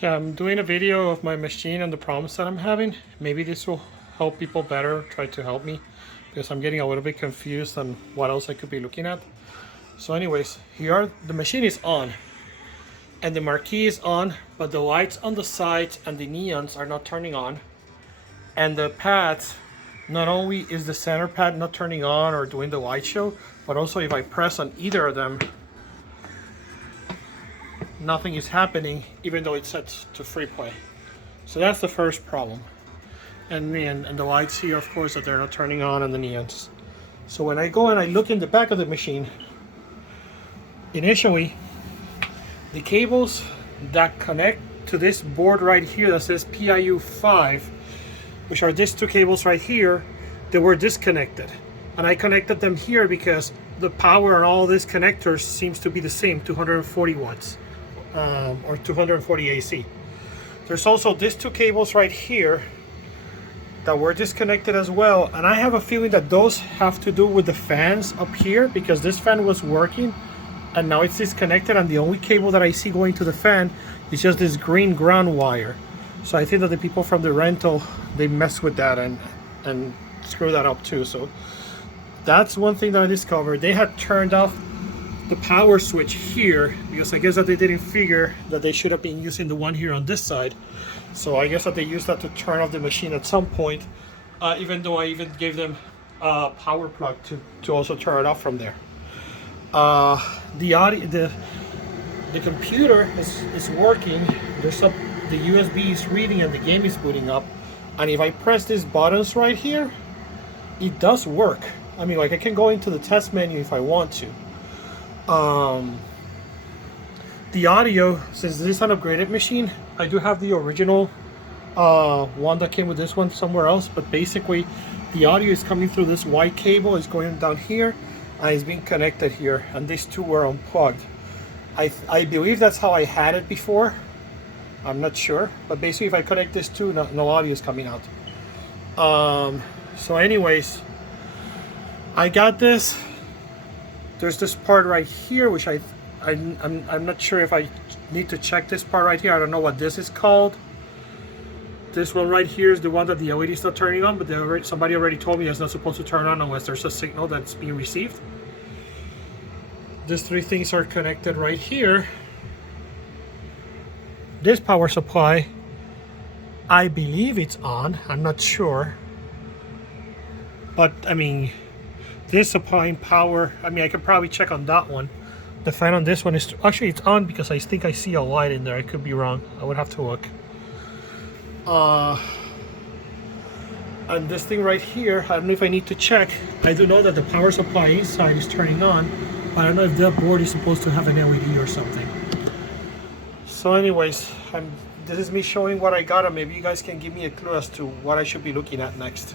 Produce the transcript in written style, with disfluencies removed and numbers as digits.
Yeah, I'm doing a video of my machine and the problems that I'm having. Maybe this will help people better try to help me because I'm getting a little bit confused on what else I could be looking at. So anyways, here the machine is on and the marquee is on, but the lights on the sides and the neons are not turning on. And the pads, not only is the center pad not turning on or doing the light show, but also if I press on either of them, nothing is happening even though it's set to free play. So that's the first problem. And the lights here, of course, that they're not turning on, and the neons. So when I go and I look in the back of the machine, initially the cables that connect to this board right here that says PIU 5, which are these two cables right here, they were disconnected. And I connected them here because the power on all these connectors seems to be the same, 240 watts. Or 240 AC. There's also these two cables right here that were disconnected as well, and I have a feeling that those have to do with the fans up here, because this fan was working and now it's disconnected, and the only cable that I see going to the fan is just this green ground wire. So I think that the people from the rental, they mess with that and screw that up too. So that's one thing that I discovered. They had turned off the power switch here because I guess that they didn't figure that they should have been using the one here on this side. So I guess that they used that to turn off the machine at some point, even though I even gave them a power plug to also turn it off from there. The computer is working. The USB is reading and the game is booting up, and if I press these buttons right here, it does work. I mean, like, I can go into the test menu if I want to. The audio, since this is an upgraded machine, I do have the original one that came with this one somewhere else, but basically the audio is coming through this white cable, is going down here, and it's being connected here, and these two were unplugged. I believe that's how I had it before. I'm not sure, but basically if I connect this two, no audio is coming out. So anyways, I got this. There's this part right here, which I'm not sure if I need to check this part right here. I don't know what this is called. This one right here is the one that the LED is not turning on, but somebody already told me it's not supposed to turn on unless there's a signal that's being received. These three things are connected right here. This power supply, I believe it's on. I'm not sure. But I mean, this supplying power, I mean, I could probably check on that one. The fan on this one is actually, it's on because I think I see a light in there. I could be wrong. I would have to look. And this thing right here, I don't know if I need to check. I do know that the power supply inside is turning on, but I don't know if that board is supposed to have an LED or something. So anyways, this is me showing what I got, and maybe you guys can give me a clue as to what I should be looking at next.